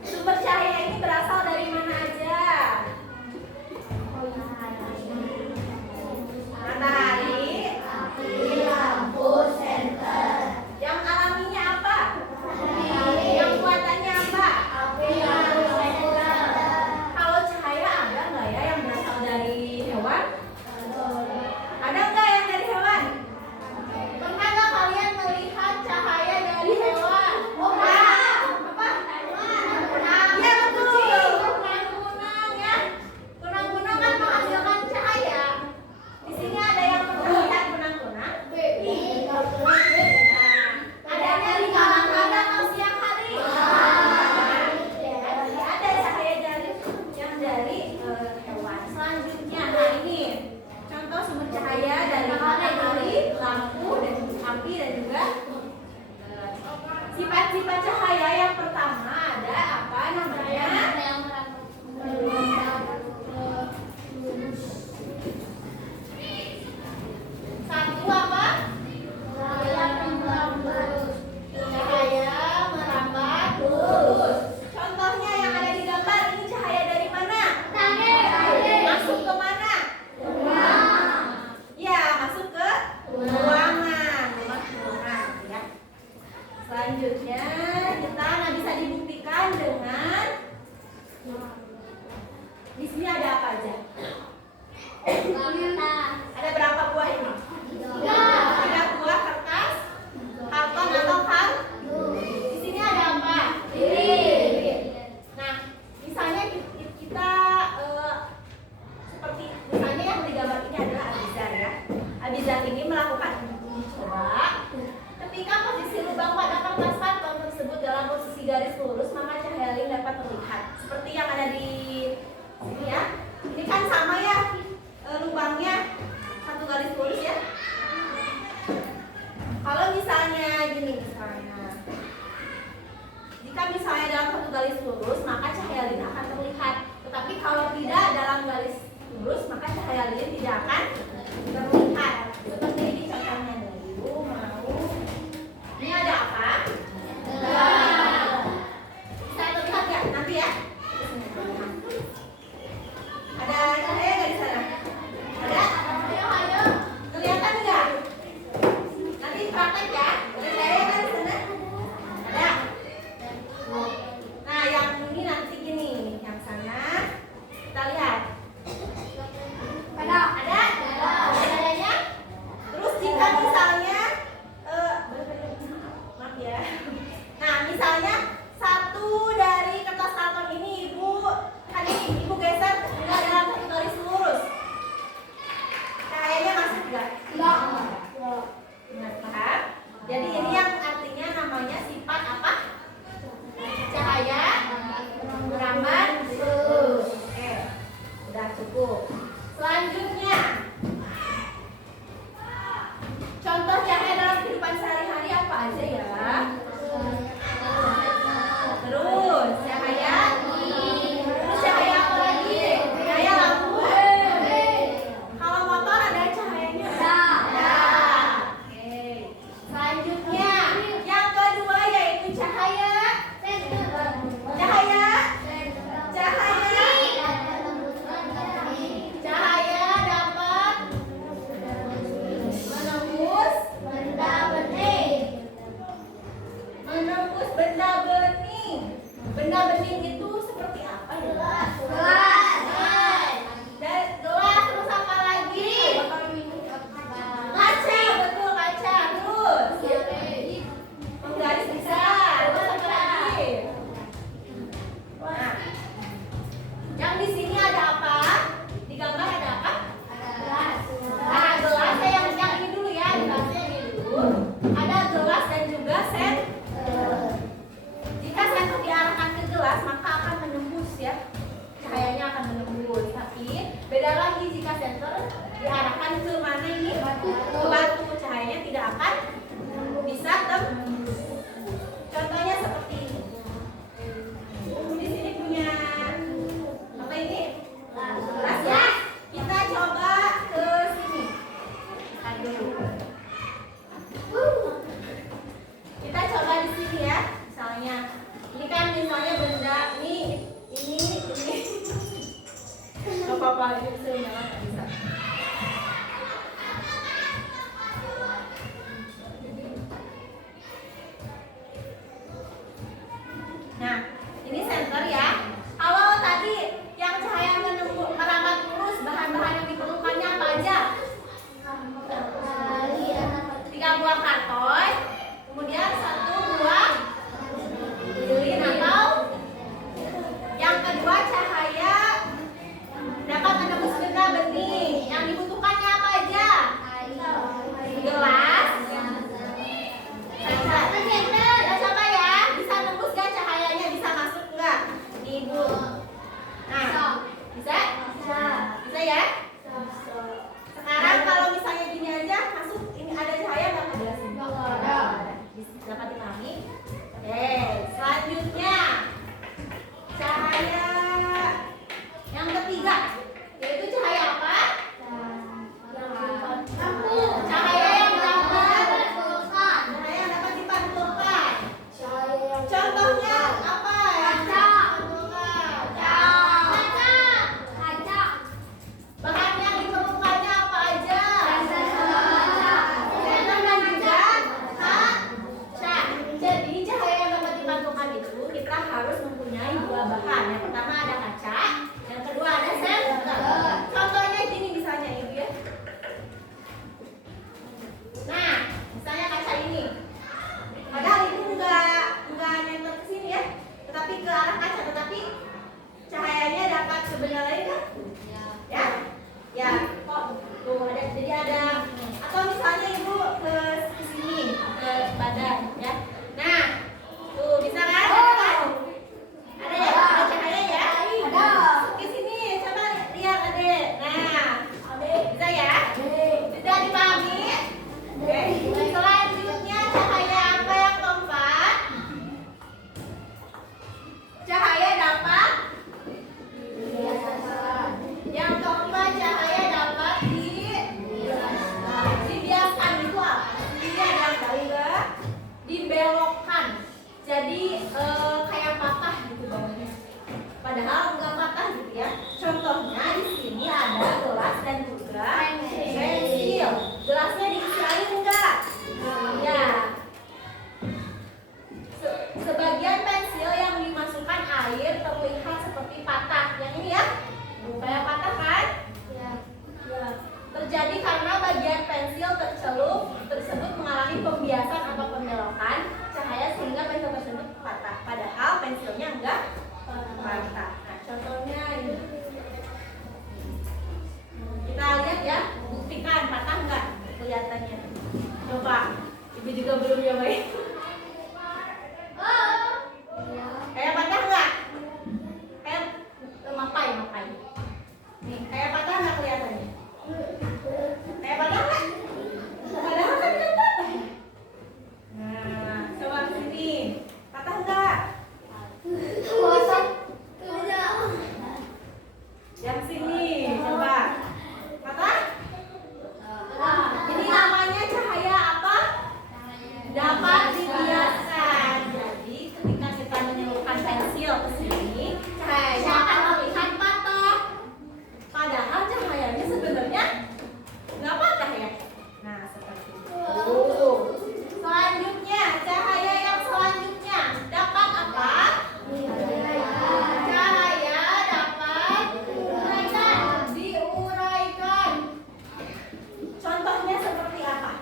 Sumber cahaya ini api dan juga sifat-sifat cahaya yang pertama ada apa namanya? Satu apa? Cahaya merambat lurus. Contohnya yang ada di gambar ini cahaya dari mana? Masuk ke mana? Ya, masuk ke ruangan. Ya. Selanjutnya kita bisa dibuktikan dengan di sini ada apa aja? Ada berapa buah ini? 3 buah kertas, karton atau kardus. Di sini ada apa? Nah, misalnya kita seperti misalnya yang digambar ini adalah Abizar ya. Abizar ini melakukan uji coba. Ketika posisi lubang pada kertas karton tersebut dalam posisi garis lurus, maka cahaya lilin dapat terlihat. Seperti yang ada di sini ya. Ini kan sama ya lubangnya satu garis lurus ya. Kalau misalnya gini jika misalnya dalam satu garis lurus maka cahaya lilin akan terlihat. Tetapi kalau tidak dalam garis lurus maka cahaya lilin tidak akan terlihat. Seperti ini contohnya dulu mau. Ini ada apa? Bisa terlihat ya nanti ya. Ada cahaya nggak di sana? Ada? Kelihatan nggak? Nanti praktek ya. Ada cahaya nggak di sana? Ada. Nah yang ini nanti gini, yang sana kita lihat. Ada? Cahayanya? Terus jika misalnya maaf ya. Nah misalnya satu dari kertas karton ini ibu geser nggak dalam satu garis lurus, cahayanya masuk nggak? Ingat paham? Jadi ini yang artinya namanya sifat apa? Cahaya merambat lurus. Oke, udah cukup. Selanjutnya, contoh cahaya dalam kehidupan sehari-hari apa aja ya? Terus cahaya apa lagi? Cahaya lampu. Kalau motor ada cahayanya? Ada. Oke. Selanjutnya, yang kedua yaitu cahaya dapat menembus benda bening. Benda bening itu seperti apa ya? Gelas. Dan gelas, terus apa lagi? Kaca, betul kaca. Terus penggaris bisa. Terus apa lagi? Nah, yang di sini ada apa? Di gambar ada apa? Nah, gelasnya yang ini dulu ya. Gelasnya ini dulu. Ada gelas dan juga senter. Jika senter diarahkan ke gelas maka akan menembus ya. Cahayanya akan menembus. Tapi beda lagi jika senter diarahkan ke mana ini? Ke batu. Cahayanya tidak akan bisa tembus. Contohnya seperti ini. Di sini punya apa ini? Gelas ya. Kita coba ke sini. Kita coba di sini ya. Misalnya, ini kan misalnya benda ini. Gak apa-apa, ini bisa nyala, gak bisa. Nah, ini senter ya. Kalau tadi yang cahaya merambat lurus, bahan-bahan yang diperlukannya apa aja? 3 buah karton, kemudian 1 buah lilin atau yang kedua cahaya dapat menembus benda bening. Yang dibutuhkannya apa aja? Gelas. Coba ya, bisa nembus gak cahayanya? Bisa masuk nggak? Ibu. Nah, bisa? Bisa ya? Sekarang kalau misalnya gini aja masuk, ini ada cahaya nggak ke gelas ini? Ibu juga belum nyobain. Kayak patah nggak? Kayak mapai. Nih, kayak patah nggak kelihatannya? Kayak patah nggak? Padahal kan nggak patah. Nah, coba sini. Patah nggak? Yang sini, coba. Patah? Ini namanya cahaya apa? Dapat dibiaskan. Jadi ketika kita menyelupkan pensil ke sini, cahayanya akan terlihat patah. Padahal cahayanya sebenarnya nggak patah ya. Nah, seperti itu. Selanjutnya, cahaya yang selanjutnya dapat apa? Cahaya dapat diuraikan. Contohnya seperti apa?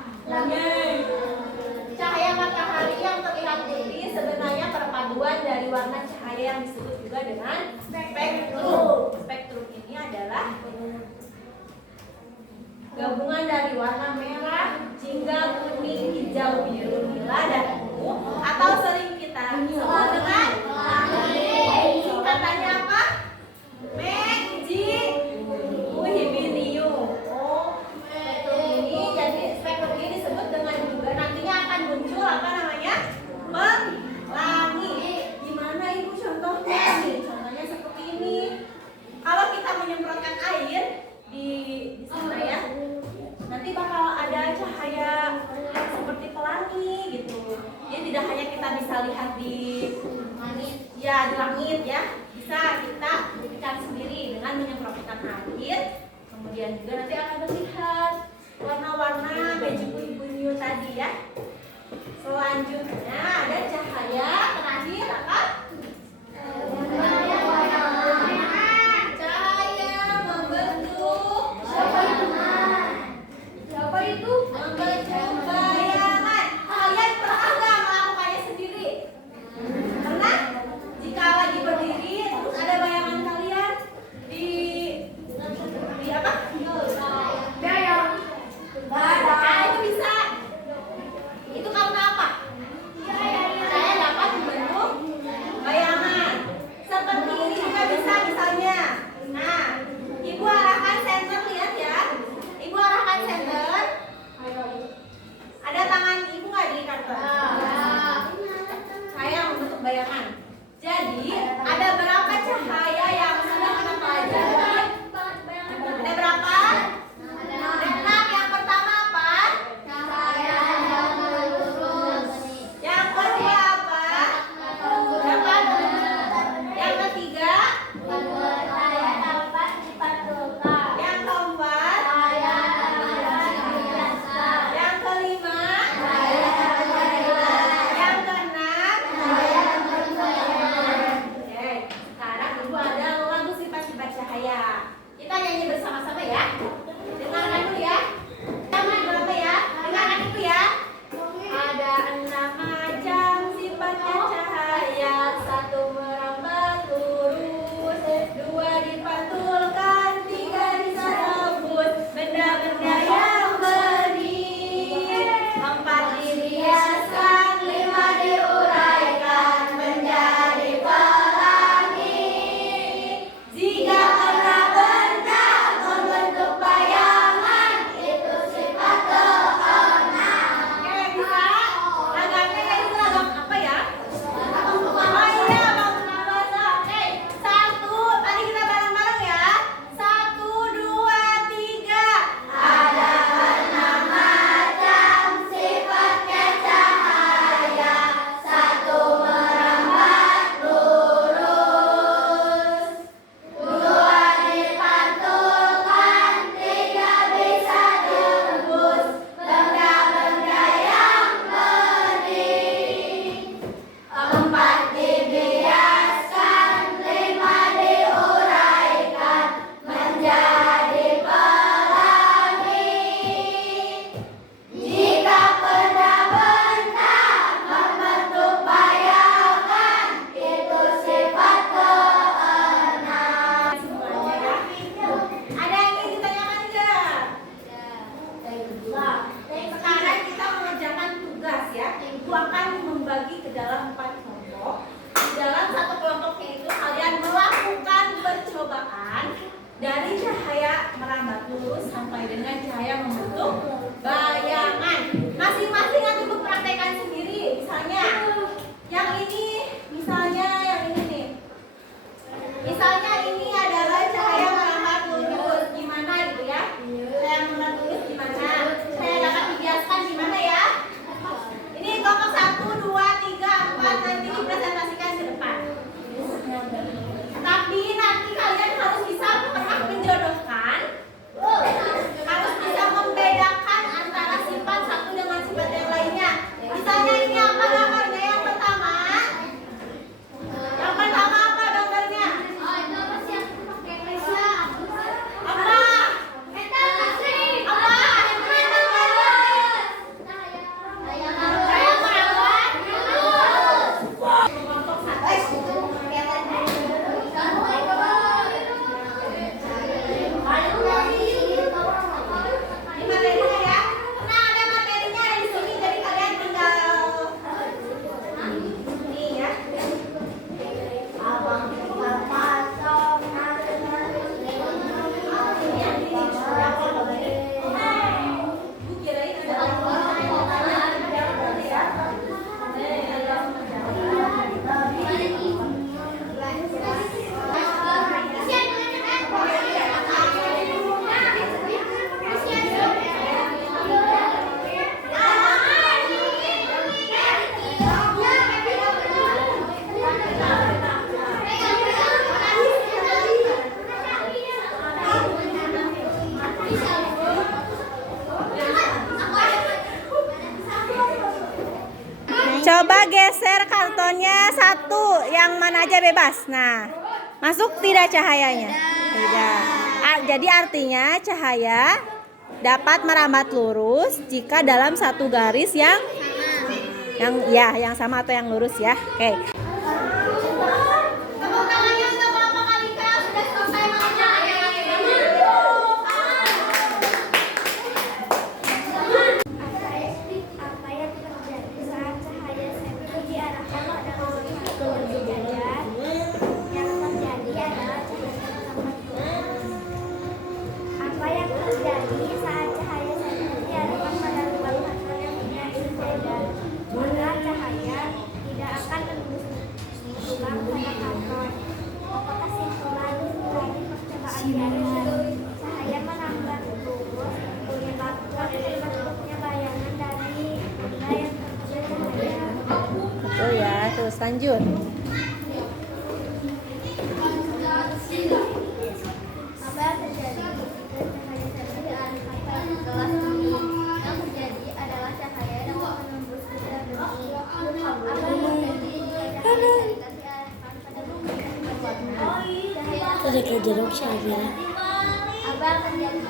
Cahaya matahari yang terlihat putih sebenarnya perpaduan dari warna cahaya yang disebut juga dengan spektrum. Spektrum ini adalah gabungan dari warna merah, jingga, kuning, hijau, biru, nila, dan ungu, atau sering kita sebut dengan singkatannya apa? Magicurium. Spektrum ini, jadi spektrum ini disebut dengan juga nantinya akan muncul apa namanya? Pelangi. Gimana ibu contohnya nih? Contohnya seperti ini. Kalau kita menyemprotkan air di sana ya, nanti bakal ada cahaya yang seperti pelangi gitu. Jadi tidak hanya kita bisa lihat di langit ya, bisa kita buktikan sendiri dengan menyemprotkan air. Kemudian juga nanti akan terlihat warna-warna Magicurium tadi ya. Selanjutnya ada cahaya terakhir apa? Cahaya membentuk siapa itu? Membentuk bayangan. Kalian pernah nggak melakukannya sendiri? Pernah? Jika lagi berdiri terus ada bayangan kalian di apa? Bayang. Itu bisa. Itu karena apa? Saya dapat membentuk bayangan. Seperti ini juga bisa misalnya. Nah, ibu arahkan senter, lihat ya. Ibu arahkan senter. Ada tangan ibu nggak di karton? Saya membentuk bayangan. Jadi ada berapa cahaya yang sudah kita pelajari? Ada berapa? Ada 6. Yang pertama apa? Yang kedua apa? Dapat. Yang ketiga? Yang keempat? Yang kelima? Yang keenam? itu akan membagi ke dalam 4 kelompok. Di dalam satu kelompoknya itu kalian melakukan percobaan dari cahaya merambat lurus sampai dengan cahaya membentuk bayangan. Masing-masing nanti mempraktekkan sendiri. Misalnya yang ini, misalnya yang ini nih. Misalnya ini adalah cahaya merambat lurus, gimana gitu ya? Cahaya merambat lurus gimana? Saya dapat dijelaskan gimana ya? Ini kelompok 1, 2, 3, 4 nanti dipresentasikan ke depan. Tapi nanti kalian harus bisa pernah menjodohkan, harus bisa membedakan antara sifat satu dengan sifat yang lainnya. Misalnya ini apa gambarnya yang pertama? Yang pertama apa gambarnya? Apa? Coba geser kartonnya satu, yang mana aja bebas. Nah, masuk tidak cahayanya? Tidak. Jadi artinya cahaya dapat merambat lurus jika dalam satu garis yang sama atau yang lurus ya. Oke. Cahaya menambah lurus menyebabkan terbentuknya bayangan dari benda yang terkena cahaya. Betul ya, terus lanjut. Apa yang terjadi jika cahaya senter diarahkan ke gelas ini? Yang terjadi adalah cahaya dapat menembus benda bening. Apa yang terjadi jika cahaya senter diarahkan pada benda berwarna? Terus jeruk Syakira. Apa yang terjadi